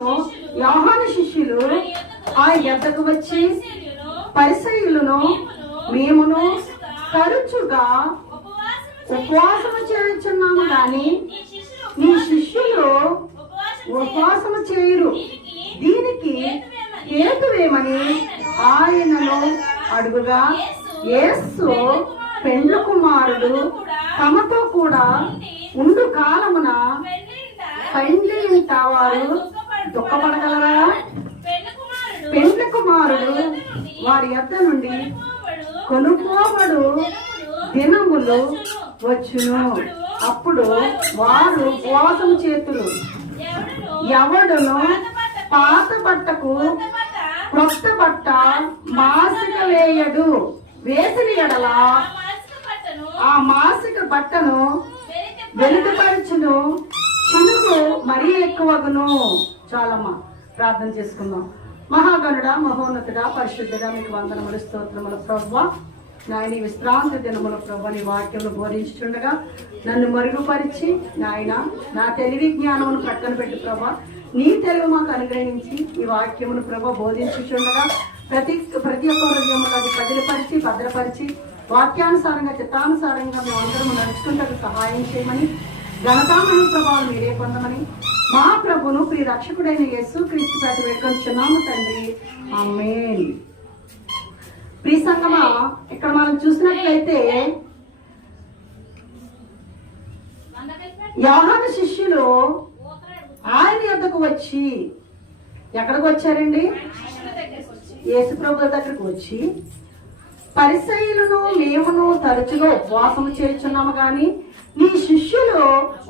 యోహాను శిష్యులు ఆయన యొద్దకు వచ్చి పరిసయ్యులను మేమును తరచుగా ఉపవాసము చేయుచున్నాము గాని నీ శిష్యులు ఉపవాసము చేయరు, దీనికి హేతువేమని ఆయనను అడుగుగా, యేసు పెండ్ల కుమారుడు తమతో కూడా ఉండు కాలమున పెండ్లింట వారు దుఃఖపడగలరా? పెండ్ల కుమారుడు వారి యొద్ద నుండి కొనుక్కోబడు దినములు వచ్చును, అప్పుడు వారు ఉపవాసం చేతులు. ఎవడును పాత బట్టకు క్రొత్త బట్ట మాసిక వేయడు, వేసిన ఎడల ఆ మాసిక బట్టను వెలుగుపరచును, చినుగు మరీ ఎక్కువగును. చాలమ్మా, ప్రార్థన చేసుకుందాం. మహాగణుడా, మహోన్నతుడా, పరిశుద్ధుడా, మీకు వందనములు స్తోత్రములు ప్రభువా. నాయన ఈ విశ్రాంతి దినముల ప్రభు నీ వాక్యములు బోధించుండగా నన్ను మరుగుపరిచి నాయన నా తెలివి జ్ఞానమును ప్రక్కన పెట్టి ప్రభా నీ తెలివి మాకు అనుగ్రహించి ఈ వాక్యమును ప్రభు బోధించుచుండగా ప్రతి ఒక్క హృదయములు అది బదిలిపరిచి భద్రపరిచి వాక్యానుసారంగా చిత్తానుసారంగా మేము అందరము నడుచుకుంటూ సహాయం చేయమని ఘనతామని ప్రభావం మీరే పొందమని మా ప్రభును ప్రియ రక్షకుడైన యేసు క్రీస్తు పేట వేడుకొంచున్నాము తండ్రి, ఆమేన్. ప్రియ సంగమా, ఇక్కడ మనం చూసినట్లయితే యోహాను శిష్యులు ఆయన యొద్దకు వచ్చి ఎక్కడికి వచ్చారండి? యేసు ప్రభు దగ్గరకు వచ్చి పరిసయ్యులను మేమును తరచుగా ఉపవాసము చేయుచున్నాము గాని నీ శిష్యులు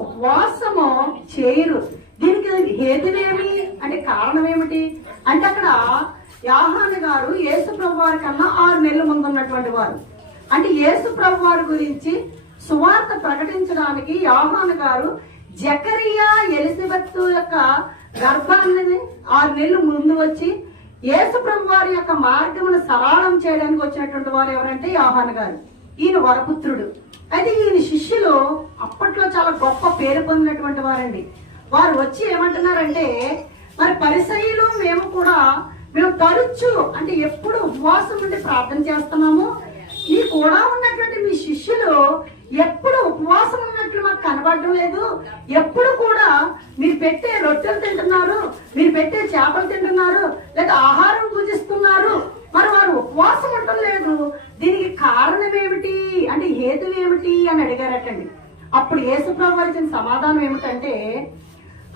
ఉపవాసము చేయరు, దీనికి హేతువేమి అంటే కారణం ఏమిటి అంటే అక్కడ యోహాను గారు యేసు ప్రభు వారి కన్నా 6 నెలల ముందు ఉన్నటువంటి వారు. అంటే యేసు ప్రభు వారి గురించి సువార్త ప్రకటించడానికి యోహాను గారు జకరియా ఎలిజబెత్ యొక్క గర్భాన్ని 6 నెలలు ముందు వచ్చి యేసు ప్రభు వారి యొక్క మార్గమును సరళం చేయడానికి వచ్చినటువంటి వారు ఎవరంటే యోహాను గారు. ఈయన వరపుత్రుడు. అయితే ఈయన శిష్యులు అప్పట్లో చాలా గొప్ప పేరు పొందినటువంటి వారండి. వారు వచ్చి ఏమంటున్నారంటే, మరి పరిసయ్యులు మేము తరచు అంటే ఎప్పుడు ఉపవాసం ఉండి ప్రార్థన చేస్తున్నాము, ఈ కూడా ఉన్నటువంటి మీ శిష్యులు ఎప్పుడు ఉపవాసం ఉన్నట్లు మాకు కనబడడం లేదు, ఎప్పుడు కూడా మీరు పెట్టే రొట్టెలు తింటున్నారు, మీరు పెట్టే చేపలు తింటున్నారు, లేదా ఆహారం పూజిస్తున్నారు, మరి వారు ఉపవాసం ఉండడం లేదు, దీనికి కారణం ఏమిటి అంటే హేతు ఏమిటి అని అడిగారటండి. అప్పుడు యేసు ప్రభువు ఇచ్చిన సమాధానం ఏమిటంటే,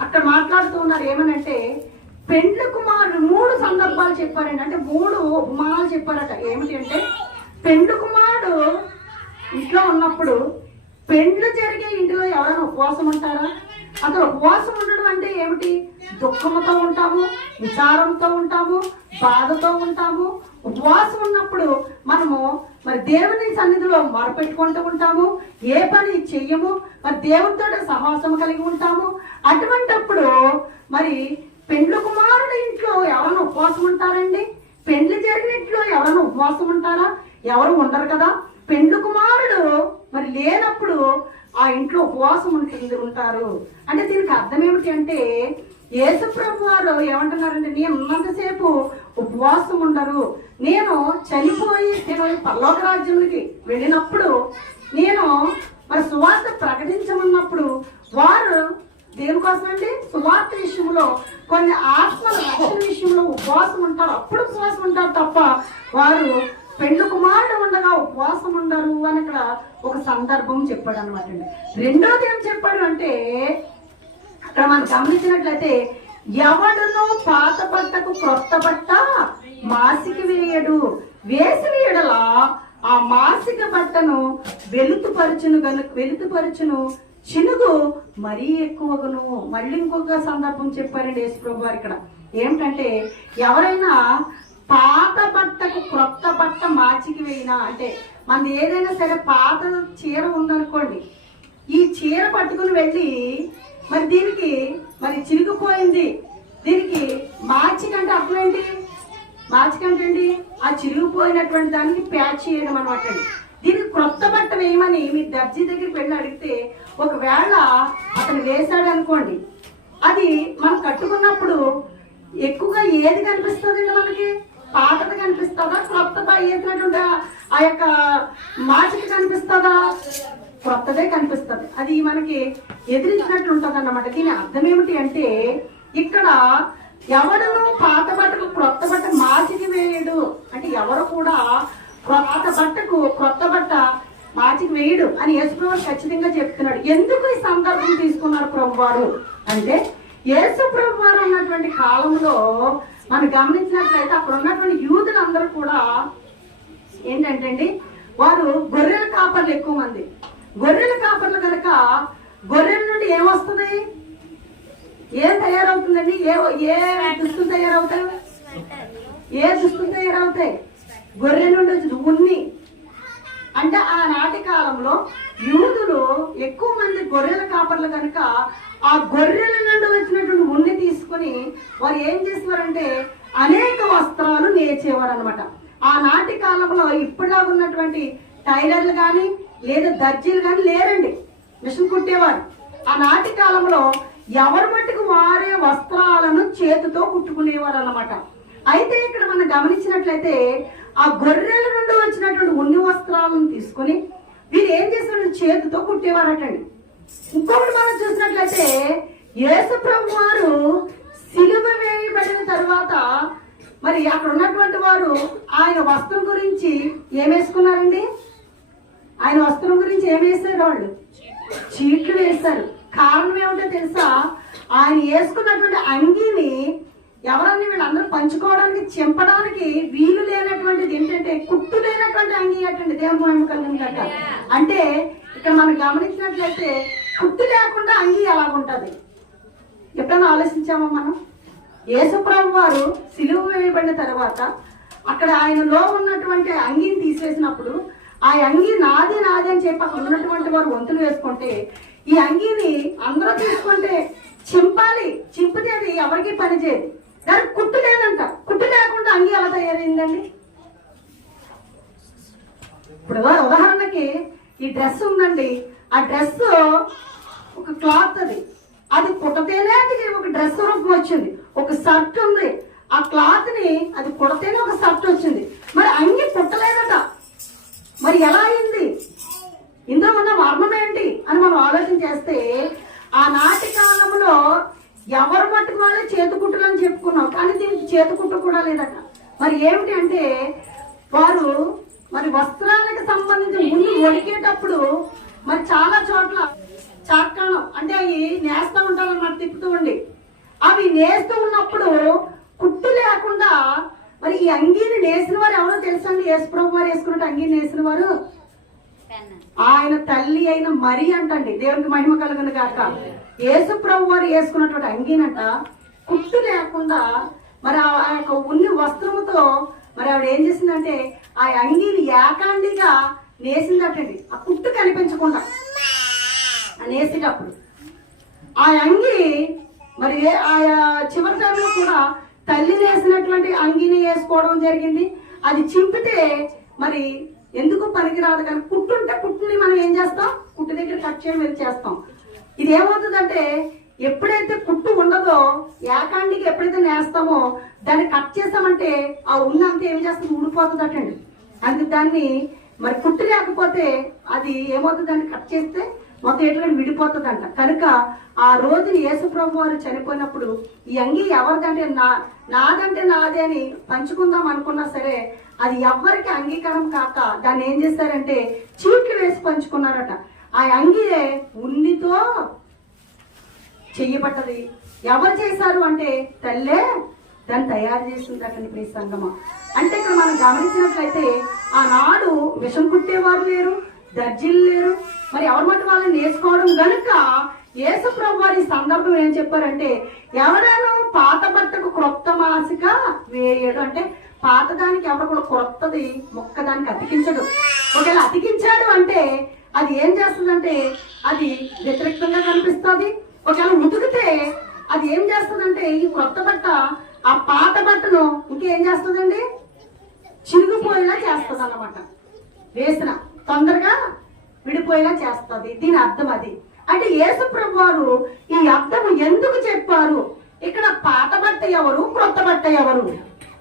అక్కడ మాట్లాడుతూ ఉన్నారు ఏమనంటే, పెండ్ల కుమారుడు 3 సందర్భాలు చెప్పారండి. అంటే 3 ఉపమానాలు చెప్పారట. ఏమిటి అంటే, పెండ్ల కుమారుడు ఇంట్లో ఉన్నప్పుడు పెండ్లు జరిగే ఇంటిలో ఎవరైనా ఉపవాసం ఉంటారా? అసలు ఉపవాసం ఉండడం అంటే ఏమిటి? దుఃఖంతో ఉంటాము, విచారంతో ఉంటాము, బాధతో ఉంటాము. ఉపవాసం ఉన్నప్పుడు మనము మరి దేవుని సన్నిధిలో మొరపెట్టుకుంటూ ఉంటాము, ఏ పని చెయ్యము, మరి దేవునితో సహవాసం కలిగి ఉంటాము. అటువంటప్పుడు మరి పెండ్ల కుమారుడు ఇంట్లో ఎవరైనా ఉపవాసం ఉంటారండి? పెండ్లి జరిగిన ఇంట్లో ఎవరైనా ఉపవాసం ఉంటారా? ఎవరు ఉండరు కదా. పెండ్ల కుమారుడు మరి లేనప్పుడు ఆ ఇంట్లో ఉపవాసం ఉంటారు. అంటే దీనికి అర్థం ఏమిటి అంటే, యేసు ప్రభు వారు ఏమంటున్నారంటే, నేను ఉన్నంతసేపు ఉపవాసం ఉండరు, నేను చనిపోయి నేను పరలోక రాజ్యానికి వెళ్ళినప్పుడు, నేను మరి సువార్త ప్రకటించమన్నప్పుడు వారు దేనికోసం అంటే సువార్త విషయంలో కొన్ని ఆత్మల రక్షణ విషయంలో ఉపవాసం ఉంటారు, అప్పుడు ఉపవాసం ఉంటారు తప్ప వారు పెండ్ల కుమారుడు ఉండగా ఉపవాసం ఉండరు అని అక్కడ ఒక సందర్భం చెప్పాడు అనమాట అండి. రెండోది ఏం చెప్పాడు అంటే, అక్కడ మనం గమనించినట్లయితే, ఎవడును పాత బట్టకు క్రొత్త బట్ట మాసిక వేయడు, వేసిన ఎడల ఆ మాసిక బట్టను వెలుతుపరచును, చినుగు మరీ ఎక్కువగాను. మళ్ళీ ఇంకొక సందర్భం చెప్పారండి యేసు ప్రభు వారు ఇక్కడ. ఏమిటంటే, ఎవరైనా పాత బట్టకు క్రొత్త బట్ట మార్చికి వేయినా అంటే, మనది ఏదైనా సరే పాత చీర ఉందనుకోండి, ఈ చీర పట్టుకుని వెళ్ళి మరి దీనికి మరి చిరిగిపోయింది, దీనికి మార్చికంటే అర్థం ఏంటి? మార్చికంటే అండి ఆ చిరిగిపోయినటువంటి దానికి ప్యాచ్ చేయడం అనమాట అండి. దీనికి క్రొత్త బట్ట వేయమని మీ దర్జీ దగ్గరికి వెళ్ళి అడిగితే, ఒకవేళ అతను వేశాడు అనుకోండి, అది మనం కట్టుకున్నప్పుడు ఎక్కువగా ఏది కనిపిస్తుందండి మనకి? పాతది కనిపిస్తుందా, క్రొత్తగా వేసినటువంటి ఆ యొక్క మాచికి కనిపిస్తుందా? క్రొత్తదే కనిపిస్తుంది. అది మనకి ఎదిరించినట్లు ఉంటుంది అన్నమాట. దీని అర్థం ఏమిటి అంటే, ఇక్కడ ఎవడును పాత బట్టకు క్రొత్త బట్ట మాచికి వేయడు అంటే, ఎవరు కూడా క్రొత్త బట్ట మాచికి వేయడు అని యేసుప్రభు ఖచ్చితంగా చెప్తున్నాడు. ఎందుకు ఈ సందర్భం తీసుకున్నారు ప్రభు వారు అంటే, యేసుప్రభు వారు ఉన్నటువంటి కాలంలో మనం గమనించినట్లయితే అక్కడ ఉన్నటువంటి యూదులందరూ కూడా ఏంటంటే అండి, వారు గొర్రెల కాపర్లు ఎక్కువ మంది. గొర్రెల కాపర్లు కనుక గొర్రెల నుండి ఏమొస్తుంది? ఏం తయారవుతుందండి? ఏ దుస్తులు తయారవుతాయి? గొర్రె నుండి వచ్చింది ఉన్ని. అంటే ఆనాటి కాలంలో యూదులు ఎక్కువ మంది గొర్రెల కాపర్లు కనుక ఆ గొర్రెల నుండి వచ్చినటువంటి ఉన్ని తీసుకుని వారు ఏం చేసేవారంటే అనేక వస్త్రాలు నేర్చేవారు అనమాట. ఆనాటి కాలంలో ఇప్పుడులా ఉన్నటువంటి టైలర్లు కానీ లేదా దర్జీలు కానీ లేరండి, మిషన్ కుట్టేవారు. ఆనాటి కాలంలో ఎవరి మట్టుకు వారే వస్త్రాలను చేతితో కుట్టుకునేవారు అన్నమాట. అయితే ఇక్కడ మనం గమనించినట్లయితే ఆ గొర్రెల నుండి వచ్చినటువంటి ఉన్ని వస్త్రాలను తీసుకుని వీరు ఏం చేసిన చేతితో కుట్టేవారటండి. ఇంకొకటి మనం చూసినట్లయితే యేసుప్రభు వారు సిలువ వేయబడిన తర్వాత మరి అక్కడ ఉన్నటువంటి వారు ఆయన వస్త్రం గురించి ఏమేసుకున్నారండి? ఆయన వస్త్రం గురించి ఏమేసారు? వాళ్ళు చీట్లు వేశారు. కారణం ఏమిటో తెలుసా? ఆయన వేసుకున్నటువంటి అంగీని ఎవరన్నా వీళ్ళందరూ పంచుకోవడానికి చింపడానికి వీలు లేనటువంటిది ఏంటంటే కుట్టు లేనటువంటి అంగీ అటండి. దేవుని మహిమ కలుగునుగాక. అంటే ఇక్కడ మనం గమనించినట్లయితే కుట్టు లేకుండా అంగీ ఎలాగుంటది? ఎప్పుడైనా ఆలోచించామా మనం? యేసుప్రభు వారు సిలువ వేయబడిన తర్వాత అక్కడ ఆయనలో ఉన్నటువంటి అంగీని తీసేసినప్పుడు ఆ అంగీ నాది అని చెప్పి అక్కడ ఉన్నటువంటి వారు వంతులు వేసుకుంటే ఈ అంగీని అందరూ తీసుకుంటే చింపాలి. చింపితే అది ఎవరికి పని చేయదు. దానికి కుట్టు లేదంట. కుట్టు లేకుండా అంగీ ఎలా తయారైందండి? ఇప్పుడు ఉదాహరణకి ఈ డ్రెస్ ఉందండి, ఆ డ్రెస్ ఒక క్లాత్, అది కుట్టతేనే అది ఒక డ్రెస్ రూపం వచ్చింది. ఒక షర్ట్ ఉంది, ఆ క్లాత్ ని అది కుడతేనే ఒక షర్ట్ వచ్చింది. మరి అంగీ కుట్టలేదట, మరి ఎలా అయింది? ఇందులో ఉన్న మర్మం ఏంటి అని మనం ఆలోచన చేస్తే ఆనాటి కాలంలో ఎవరు మట్టుకు వాళ్ళే చేతుకుట్టులు అని చెప్పుకున్నాం, కానీ దీనికి చేతుకుట్టు కూడా లేదట. మరి ఏమిటి అంటే వారు మరి వస్త్రాలకు సంబంధించి ముందు ఒడికేటప్పుడు మరి చాలా చోట్ల చాట్కాణం అంటే అవి నేస్తూ ఉంటారన్నమాట, తిప్పుతూ ఉండి. అవి నేస్తూ ఉన్నప్పుడు కుట్టు లేకుండా మరి ఈ అంగీని నేసిన వారు ఎవరో తెలుసా అండి? యేసుప్రభు వారు వేసుకున్నట్టు అంగీని నేసిన వారు ఆయన తల్లి అయిన మరి అంటండి. దేవునికి మహిమ కలుగును గాక. యేసుప్రభు వారు వేసుకున్నటువంటి అంగీనంట కుట్టు లేకుండా మరి ఆ యొక్క ఉన్ని వస్త్రముతో మరి ఆవిడ ఏం చేసిందంటే ఆ అంగీని ఏకాండిగా నేసిందటండి. ఆ కుట్టు కనిపించకుండా నేసేటప్పుడు ఆ అంగి మరి ఆయా చివరి టైంలో కూడా తల్లి వేసినటువంటి అంగీని వేసుకోవడం జరిగింది. అది చింపితే మరి ఎందుకు పనికిరాదు, కానీ కుట్టుంటే కుట్టుని మనం ఏం చేస్తాం? కుట్టు దగ్గర కట్ చేయడం చేస్తాం. ఇది ఏమవుతుందంటే ఎప్పుడైతే కుట్టు ఉండదో ఏకాండికి ఎప్పుడైతే నేస్తామో దాన్ని కట్ చేస్తామంటే ఆ ఉన్నంతా ఏం చేస్తుంది? ఊడిపోతుంది అటండి. అందుకు దాన్ని మరి కుట్టు లేకపోతే అది ఏమవుతుంది? దాన్ని కట్ చేస్తే మొత్తం ఎట్లా విడిపోతుందంట. కనుక ఆ రోజు యేసుప్రభు వారు చనిపోయినప్పుడు ఈ అంగీ ఎవరిదంటే నాదంటే నాదే అని పంచుకుందాం అనుకున్నా సరే అది ఎవరికి అంగీకారం కాక దాన్ని ఏం చేశారంటే చీట్లు వేసి పంచుకున్నారట. ఆ అంగీయే ఉన్నితో చెయ్యబడ్డది. ఎవరు చేశారు అంటే తల్లే దాన్ని తయారు చేసిందటండి. ప్రియ సంగమా, అంటే ఇక్కడ మనం గమనించినట్లయితే ఆనాడు మిషన్ కుట్టేవారు లేరు, దర్జీలు లేరు, మరి ఎవరి మట్టి వాళ్ళని నేర్చుకోవడం గనుక యేసుప్రభు వారి సందర్భం ఏం చెప్పారంటే ఎవడను పాత బట్టకు క్రొత్త మాసిక వేయడు. అంటే పాతదానికి ఎవరు కూడా క్రొత్తది మొక్కదానికి అతికించడు. ఒకవేళ అతికించాడు అంటే అది ఏం చేస్తుందంటే అది వ్యతిరేకంగా కనిపిస్తుంది. ఒకవేళ ఉతికితే అది ఏం చేస్తుందంటే ఈ క్రొత్త బట్ట ఆ పాత బట్టను ఇంకేం చేస్తుందండి? చిరిగిపోయేలా చేస్తుంది అన్నమాట. వేసిన తొందరగా విడిపోయేలా చేస్తుంది. దీని అర్థం అది. అంటే యేసు ప్రభు వారు ఈ అర్థము ఎందుకు చెప్పారు? ఇక్కడ పాత బట్ట ఎవరు, క్రొత్త బట్ట ఎవరు?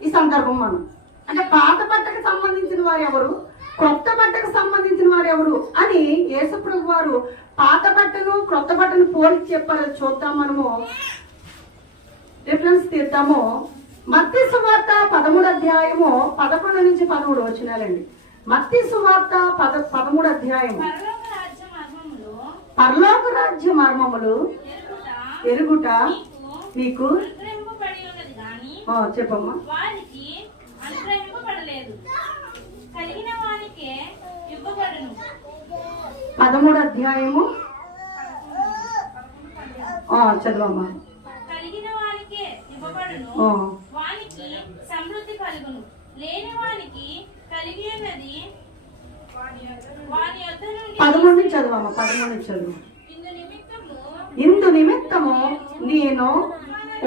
ఈ సందర్భం మనం అంటే పాత బట్టకు సంబంధించిన వారు ఎవరు, క్రొత్త బట్టకు సంబంధించిన వారు ఎవరు అని యేసు ప్రభు వారు పాత బట్టను క్రొత్త బట్టను పోల్చి చెప్పారు. చూద్దాం, మనము రిఫరెన్స్ తీద్దాము. మత్తయి సువార్త 13వ అధ్యాయము 11 నుంచి 13 వచనాలండి. మత్తయి సువార్త 13వ అధ్యాయము. పరలోక రాజ్య మర్మములు ఎరుగుట నీకు చెప్పమ్మా. 13వ అధ్యాయము చదవమ్మా. వానికి సమృద్ధి కలుగును, లేని వానికి కలిగి ఉన్నది వాని యొద్ద నుండి. 13 చదవమ్మా, 13 చదువు. ఇందు నిమిత్తము నేను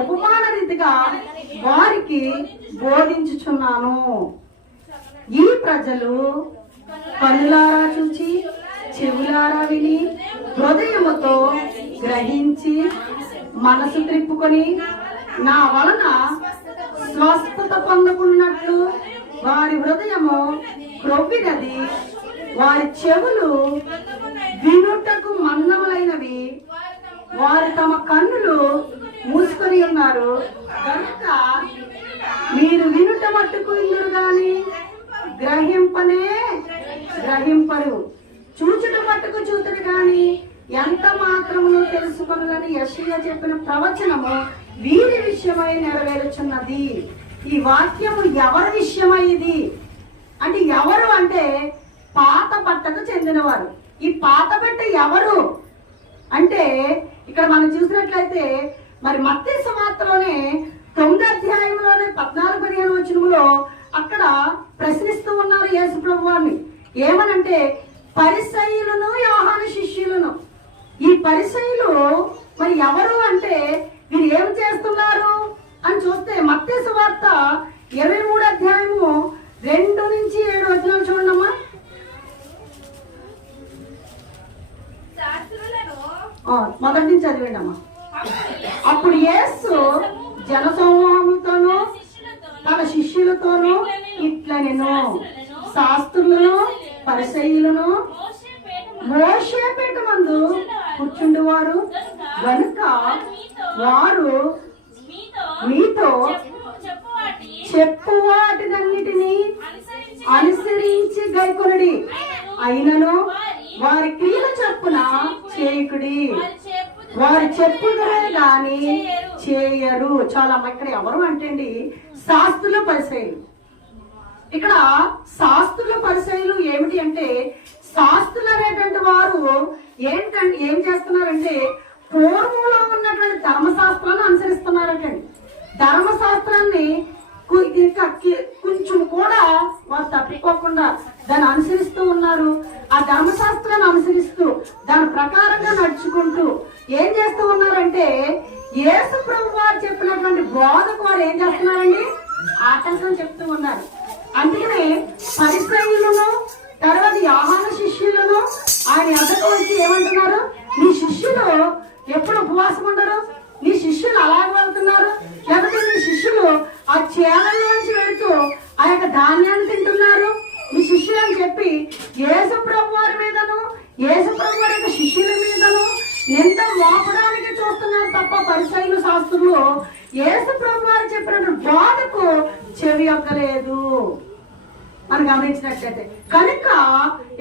ఉపమాన రీతిగా వారికి బోధించుచున్నాను. ఈ ప్రజలు కన్నులారా చూచి, చెవులారా విని, హృదయముతో గ్రహించి, మనసు త్రిప్పుకొని నా వలన స్వస్థత పొందుకున్నట్లు వారి హృదయము క్రొవ్వినది, వారి చెవులు వినుటకు మందములైనవి, వారు తమ కన్నులు మూసుకొని ఉన్నారు. కనుక మీరు వినుట మట్టుకు ఇందురు గాని గ్రహింపరు, చూచుట మట్టుకు చూతుడు గాని ఎంత మాత్రమును తెలుసుకొనని యెషయా చెప్పిన ప్రవచనము వీరి విషయమై నెరవేరుచున్నది. ఈ వాక్యము ఎవరి విషయమై ఇది అంటే ఎవరు అంటే పాత బట్టకు చెందినవారు. ఈ పాత బట్ట ఎవరు అంటే ఇక్కడ మనం చూసినట్లయితే మరి మత్తయి సువార్తలోనే 9వ అధ్యాయంలోనే 14-15 వచనములో అక్కడ ప్రశ్నిస్తూ ఉన్నారు యేసు ప్రభు వారిని. ఏమనంటే పరిసయ్యులను యోహాను శిష్యులను. ఈ పరిసయ్యులు మరి ఎవరు అంటే వీరు ఏం చేస్తున్నారు అని చూస్తే మత్తయి సువార్త 23వ అధ్యాయము 2 నుంచి 7 వచనాలు చూడమ్మా. మొదటి నుంచి చదివండి అమ్మా. అప్పుడు యేసు జనసమూహములతోనూ తన శిష్యులతోనూ ఇట్లనెను, శాస్త్రులను పరిసయ్యులను మోషే పీఠ మందు కూర్చుండేవారు గనుక వారు మీతో చెప్పు వాటినన్నిటినీ అనుసరించి గైకొనుడి, అయినను వారి క్రియల చొప్పున చేయకుడి, వారు చెప్పుదరే గాని చేయరు. చాలా ఇక్కడ ఎవరు అంటే శాస్త్రుల పరిసయ్యులు. ఇక్కడ శాస్త్రుల పరిసయ్యులు ఏమిటి అంటే శాస్త్రులు అనేటువంటి వారు ఏం చేస్తున్నారంటే పూర్వంలో ఉన్నటువంటి ధర్మశాస్త్రాన్ని అనుసరిస్తున్నారటండి. ధర్మశాస్త్రాన్ని కొంచెం కూడా వారు తప్పిపోకుండా దాన్ని అనుసరిస్తూ ఉన్నారు. ఆ ధర్మశాస్త్రాన్ని అనుసరిస్తూ దాని ప్రకారంగా నడుచుకుంటూ ఏం చేస్తూ ఉన్నారంటే యేసు ప్రభు వారు చెప్పినటువంటి బోధకు వారు ఏం చేస్తున్నారండి ఆటంకం చెప్తూ ఉన్నారు. అందుకనే పరిసయ్యులను తర్వాత యోహాను శిష్యులను ఆయన ఎదుట వచ్చి ఏమంటున్నారు, నీ శిష్యులు ఎప్పుడు ఉపవాసం ఉండరు, నీ శిష్యులు అలాగే వెళ్తున్నారు, లేకపోతే నీ శిష్యులు ఆ చేలల్లోంచి వెళుతూ ఆ యొక్క ధాన్యాన్ని తింటున్నారు, మీ శిష్యులు అని చెప్పి యేసు ప్రభు వారి మీదను యేసు ప్రభు వారి యొక్క శిష్యుల మీదను నింద మోపడానికి చూస్తున్నారు తప్ప పరిసయ్యులు శాస్త్రులు యేసు ప్రభు వారు చెప్పిన బోధకు చెవి యొక్కలేదు అని గమనించినట్లయితే. కనుక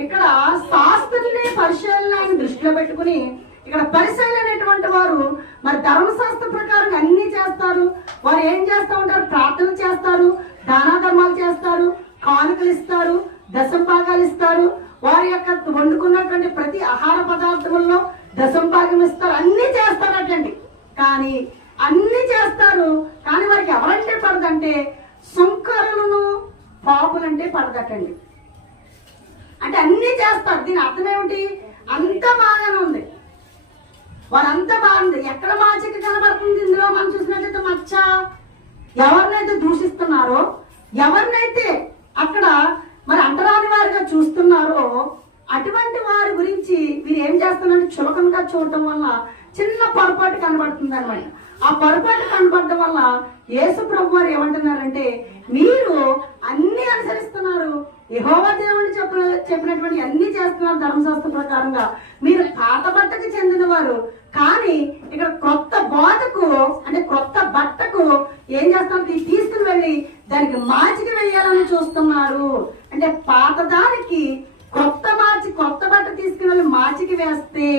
ఇక్కడ శాస్త్రుల్ని పరిశీలన ఆయన దృష్టిలో పెట్టుకుని ఇక్కడ పరిశీలన అనేటువంటి వారు మరి ధర్మశాస్త్ర ప్రకారం అన్ని చేస్తారు. వారు ఏం చేస్తూ ఉంటారు, ప్రార్థన చేస్తారు, దాన ధర్మాలు చేస్తారు, కానుకలు ఇస్తారు, దశంభాగాలు ఇస్తారు, వారి యొక్క వండుకున్నటువంటి ప్రతి ఆహార పదార్థముల్లో దశంభాగం ఇస్తారు, అన్ని చేస్తారటండి. కానీ అన్ని చేస్తారు కానీ వారికి ఎవరంటే పడదంటే సుంకరులను పాపులంటే పడదటండి. అంటే అన్ని చేస్తారు. దీని అర్థం ఏమిటి, అంత బాగానే ఉంది, వారంతా బాగుంది. ఎక్కడ మాచిక కనబడుతుంది ఇందులో మనం చూసినట్లయితే మచ్చ. ఎవరినైతే దూషిస్తున్నారో, ఎవరినైతే అక్కడ మరి అంటరాని వారిగా చూస్తున్నారో అటువంటి వారి గురించి మీరు ఏం చేస్తున్నారంటే చులకనగా చూడటం వల్ల చిన్న పొరపాటు కనబడుతుంది అనమాట. ఆ పొరపాటు కనబడటం వల్ల యేసు ప్రభు వారు ఏమంటున్నారంటే మీరు అన్ని అనుసరిస్తున్నారు, యెహోవా దేవుడు చెప్పినటువంటి అన్ని చేస్తున్నారు ధర్మశాస్త్ర ప్రకారంగా, మీరు పాత బట్టకు చెందిన వారు, కానీ ఇక్కడ కొత్త బోధకు అంటే కొత్త బట్టకు ఏం చేస్తున్నారు, తీసుకుని వెళ్ళి దానికి మాచికి వేయాలని చూస్తున్నారు. అంటే పాత దానికి కొత్త బట్ట తీసుకుని వెళ్ళి మాచికి వేస్తే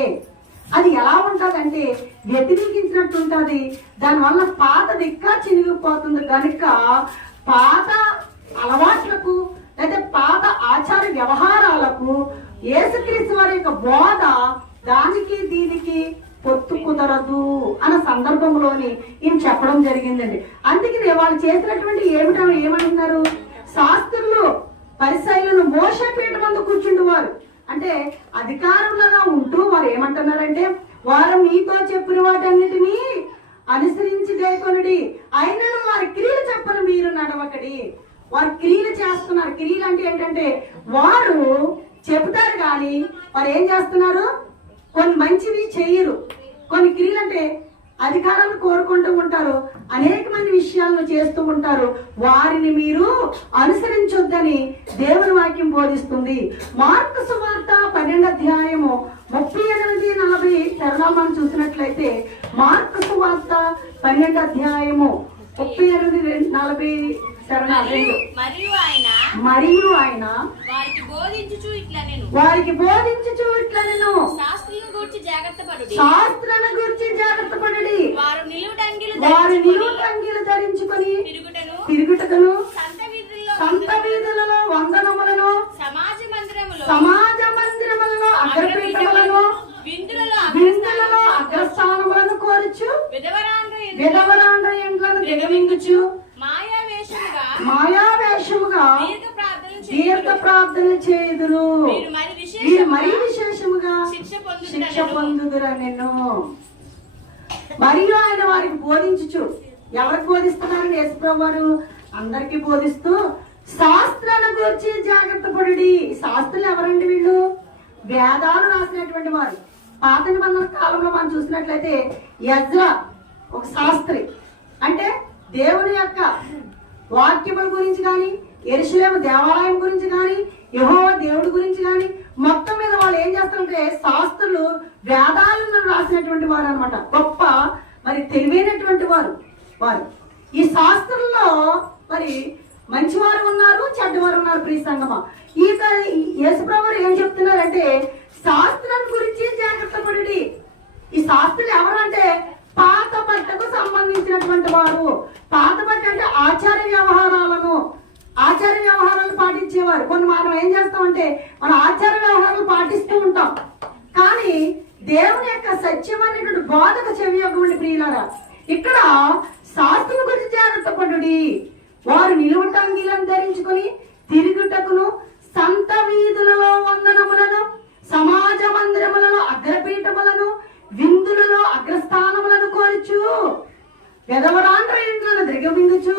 అది ఎలా ఉంటుందంటే వ్యతిరేకించినట్టు ఉంటుంది. దానివల్ల పాతది ఇంకా చినిగిపోతుంది. కనుక పాత అలవాట్లకు లేదా పాత ఆచార వ్యవహారాలకు యేసుక్రీస్తు వారి యొక్క బోధ దానికి దీనికి పొత్తు కుదరదు అన్న సందర్భంలోని ఈయన చెప్పడం జరిగిందండి. అందుకనే వాళ్ళు చేసినటువంటి ఏమంటున్నారు, శాస్త్రులు పరిసయ్యులను మోషే పీఠ మందు కూర్చుంటువారు అంటే అధికారులుగా ఉంటూ వారు ఏమంటున్నారంటే వారు మీతో చెప్పిన వాటన్నిటినీ అనుసరించి గైకొనుడి, అయినను వారి క్రియలు చెప్పను మీరు నడవకడి. వారు క్రియలు చేస్తున్నారు. క్రియలు అంటే ఏంటంటే వారు చెబుతారు కానీ వారు ఏం చేస్తున్నారు, కొన్ని మంచివి చెయ్యరు. కొన్ని క్రియలు అంటే అధికారాలను కోరుకుంటూ ఉంటారు, అనేక మంది విషయాలను చేస్తూ ఉంటారు. వారిని మీరు అనుసరించొద్దని దేవుని వాక్యం బోధిస్తుంది. మార్కు సువార్త 12వ అధ్యాయము 38-40 చరణాలు మనం చూసినట్లయితే మార్కు సువార్త 12వ అధ్యాయము 38-40 చరణాలు. మరియు ఆయన వారికి బోధించుచు ఇట్లా నేను శాస్త్రాలను గురించి జాగ్రత్త పడుడి, వారు నిలువుటంగీలు ధరించుకొని తిరుగుటను, సంత వీధులలో వందనములను, సమాజ మందిరములను, అగ్రపీఠములను, విందులలో అగ్రస్థానములను కోరుచు, విధవరాండ్ర ఇండ్లను దిగమింగుచు, మాయావేషముగా దీర్ఘ ప్రార్థన చేయుదురు, వీరు మరీ విశేషముగా శిక్ష పొందుదురా నిన్ను. మరియు ఆయన వారికి బోధించుచు, ఎవరికి బోధిస్తున్నారని యేసుప్రభు వారు అందరికి బోధిస్తూ శాస్త్రాల గురించి జాగ్రత్త పడుడి. శాస్త్రులు ఎవరండి వీళ్ళు? వేదాలు రాసినటువంటి వారు. పాత నిబంధన కాలంలో మనం చూసినట్లయితే యెజ్రా ఒక శాస్త్రి, అంటే దేవుని యొక్క వాక్యముల గురించి కానీ, యెరూషలేము దేవాలయం గురించి కానీ, యెహోవా దేవుడి గురించి కానీ మొత్తం మీద వాళ్ళు ఏం చేస్తారంటే శాస్త్రులు వేదాలను రాసినటువంటి వారు అనమాట. గొప్ప మరి తెలివైనటువంటి వారు. ఈ శాస్త్రుల్లో మరి మంచివారు ఉన్నారు, చెడ్డవారు ఉన్నారు. ప్రియ సంగమా, ఈ యేసుప్రభువు ఏం చెప్తున్నారంటే శాస్త్రం గురించి జాగ్రత్త పడుడి. ఈ శాస్త్రులు ఎవరు అంటే పాత బట్టకు సంబంధించినటువంటి వారు. పాత బట్ట అంటే ఆచార వ్యవహారాలను పాటించేవారు. కొన్ని మనం ఏం చేస్తామంటే మన ఆచార వ్యవహారాలు పాటిస్తూ ఉంటాం, కానీ దేవుని యొక్క సత్యమైనటువంటి బోధకు చెవియొగ్గండి ప్రియులారా. ఇక్కడ శాస్త్రం గురించి జాగ్రత్త పడుడి, వారు నిలువటంగీలను ధరించుకొని తిరుగుటకును, సంత వీధులలో వందనములను, సమాజ మందిరములలో అగ్రపీఠములను, విందులలో అగ్రస్థానములను కోరుచు, విధవరాండ్ర ఇండ్లను దిగమింగుచు,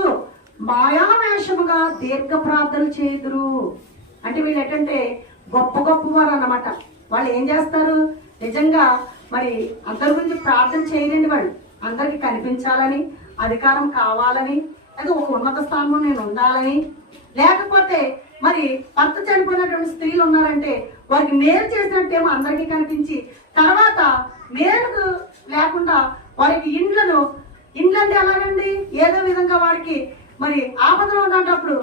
మాయావేషముగా దీర్ఘ ప్రార్థనలు చేయుదురు. అంటే వీళ్ళు ఏంటంటే గొప్ప వారు అన్నమాట. వాళ్ళు ఏం చేస్తారు, నిజంగా మరి అందరి గురించి ప్రార్థన చేయలేండి. వాళ్ళు అందరికి కనిపించాలని, అధికారం కావాలని, లేదా ఒక ఉన్నత స్థానంలో నేను ఉండాలని, లేకపోతే మరి భర్త చనిపోయినటువంటి స్త్రీలు ఉన్నారంటే వారికి మేలు చేసినట్టేమో అందరికీ కనిపించి, తర్వాత మేలు లేకుండా వారికి ఇండ్లు అంటే ఎలాగండి, ఏదో విధంగా వారికి మరి ఆపదలో ఉన్నప్పుడు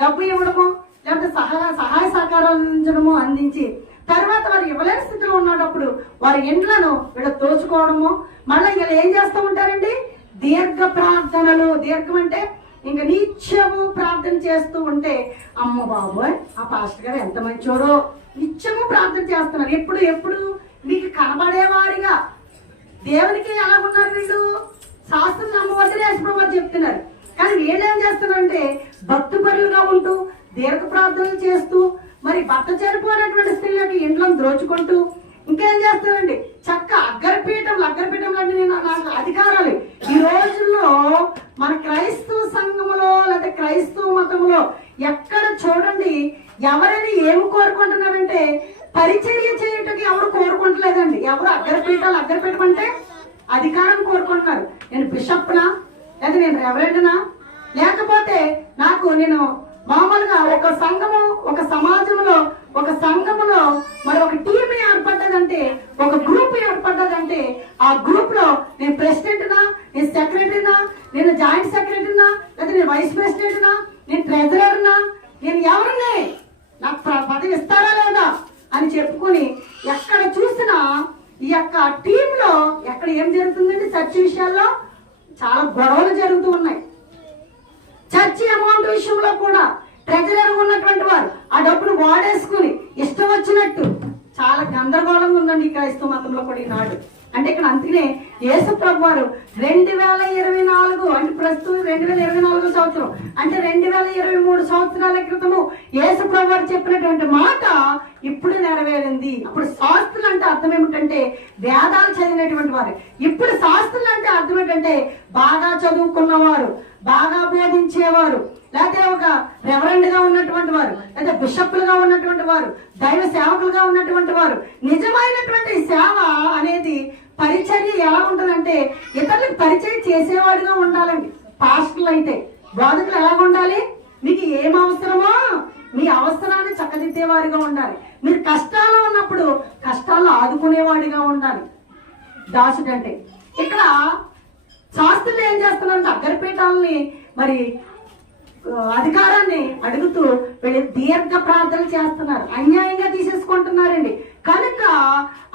డబ్బు ఇవ్వడము, లేకపోతే సహాయ సహకారాలు అందించి, తర్వాత వారు ఇవ్వలేని స్థితిలో ఉన్నప్పుడు వారి ఇండ్లను వీళ్ళు దోచుకోవడము. మళ్ళీ వీళ్ళు ఏం చేస్తూ ఉంటారండి, దీర్ఘ ప్రార్థనలు. దీర్ఘం అంటే ఇంకా నిత్యము ప్రార్థన చేస్తూ ఉంటే, అమ్మ బాబోయ్ ఆ పాస్టర్ గారు ఎంత మంచోరో, నిత్యము ప్రార్థన చేస్తున్నారు. ఎప్పుడు మీకు కనబడేవారిగా దేవునికి ఎలా ఉన్నారు వీళ్ళు, శాస్త్రం నమ్మవద్దని యేసుప్రభువు చెప్తున్నారు. కానీ వీళ్ళు ఏం చేస్తున్నారంటే భక్తిపరులుగా ఉంటూ దీర్ఘ ప్రార్థనలు చేస్తూ మరి భర్త చనిపోయినటువంటి స్త్రీలకు ఇండ్లను దోచుకుంటూ ఇంకేం చేస్తారండి, చక్క అగ్రపీఠం అంటే నాకు అధికారాలు. ఈ రోజుల్లో మన క్రైస్తవ సంఘములో లేదా క్రైస్తవ మతంలో ఎక్కడ చూడండి ఎవరైనా ఏమి కోరుకుంటున్నారంటే పరిచర్య చేయటకి ఎవరు కోరుకుంటలేదండి. ఎవరు అగ్గరపెట్టమంటే అధికారం కోరుకుంటున్నారు. నేను బిషప్నా, లేదా నేను రెవరెండ్నా, లేకపోతే నేను మామూలుగా ఒక సమాజంలో ఒక సంఘములో మరి ఒక టీం ఏర్పడ్డదంటే, ఒక గ్రూప్ ఏర్పడ్డదంటే ఆ గ్రూప్ లో నేను ప్రెసిడెంట్నా, నేను సెక్రటరీనా, నేను జాయింట్ సెక్రటరీనా, లేదా నేను వైస్ ప్రెసిడెంట్నా, నేను ట్రెజరర్నా, నేను ఎవరిని, నాకు పదవి ఇస్తారా లేదా అని చెప్పుకొని ఎక్కడ చూసినా ఈ యొక్క టీంలో ఎక్కడ ఏం జరుగుతుందండి? చర్చ విషయాల్లో చాలా గొడవలు జరుగుతూ ఉన్నాయి. చర్చి అమౌంట్ విషయంలో కూడా ట్రెజరర్ ఉన్నటువంటి వారు ఆ డబ్బును వాడేసుకుని ఇష్టం వచ్చినట్టు చాలా గందరగోళంగా ఉందండి ఈ క్రైస్తవ మతంలో కూడా ఈనాడు. అంటే ఇక్కడ అందుకనే యేసు ప్రభు వారు 2024 అంటే ప్రస్తుతం 2024 సంవత్సరం అంటే 2023 సంవత్సరాల క్రితము యేసు ప్రభు వారు చెప్పినటువంటి మాట ఇప్పుడు నెరవేరింది. అప్పుడు శాస్త్రులు అంటే అర్థం ఏమిటంటే వేదాలు చదివినటువంటి వారు. ఇప్పుడు శాస్త్రులు అంటే అర్థం ఏంటంటే బాగా చదువుకున్నవారు, బాగా బోధించేవారు, లేకపోతే ఒక రెవరెండ్ గా ఉన్నటువంటి వారు, లేదా బిషప్లుగా ఉన్నటువంటి వారు, దైవ సేవకులుగా ఉన్నటువంటి వారు. నిజమైనటువంటి సేవ అనేది పరిచర్య ఎలా ఉంటుందంటే ఇతరులకు పరిచయం చేసేవాడిగా ఉండాలండి. పాస్టర్లు అయితే బోధకులు ఎలా ఉండాలి? మీకు ఏం అవసరమో మీ అవసరాన్ని చక్కదిద్దేవాడిగా ఉండాలి. మీరు కష్టాల్లో ఉన్నప్పుడు కష్టాల్లో ఆదుకునేవాడిగా ఉండాలి దాసుడు అంటే. ఇక్కడ శాస్త్రులు ఏం చేస్తున్నారంటే అగ్గరపీఠాలని మరి అధికారాన్ని అడుగుతూ వీళ్ళు దీర్ఘ ప్రార్థనలు చేస్తున్నారు, అన్యాయంగా తీసేసుకుంటున్నారండి. కనుక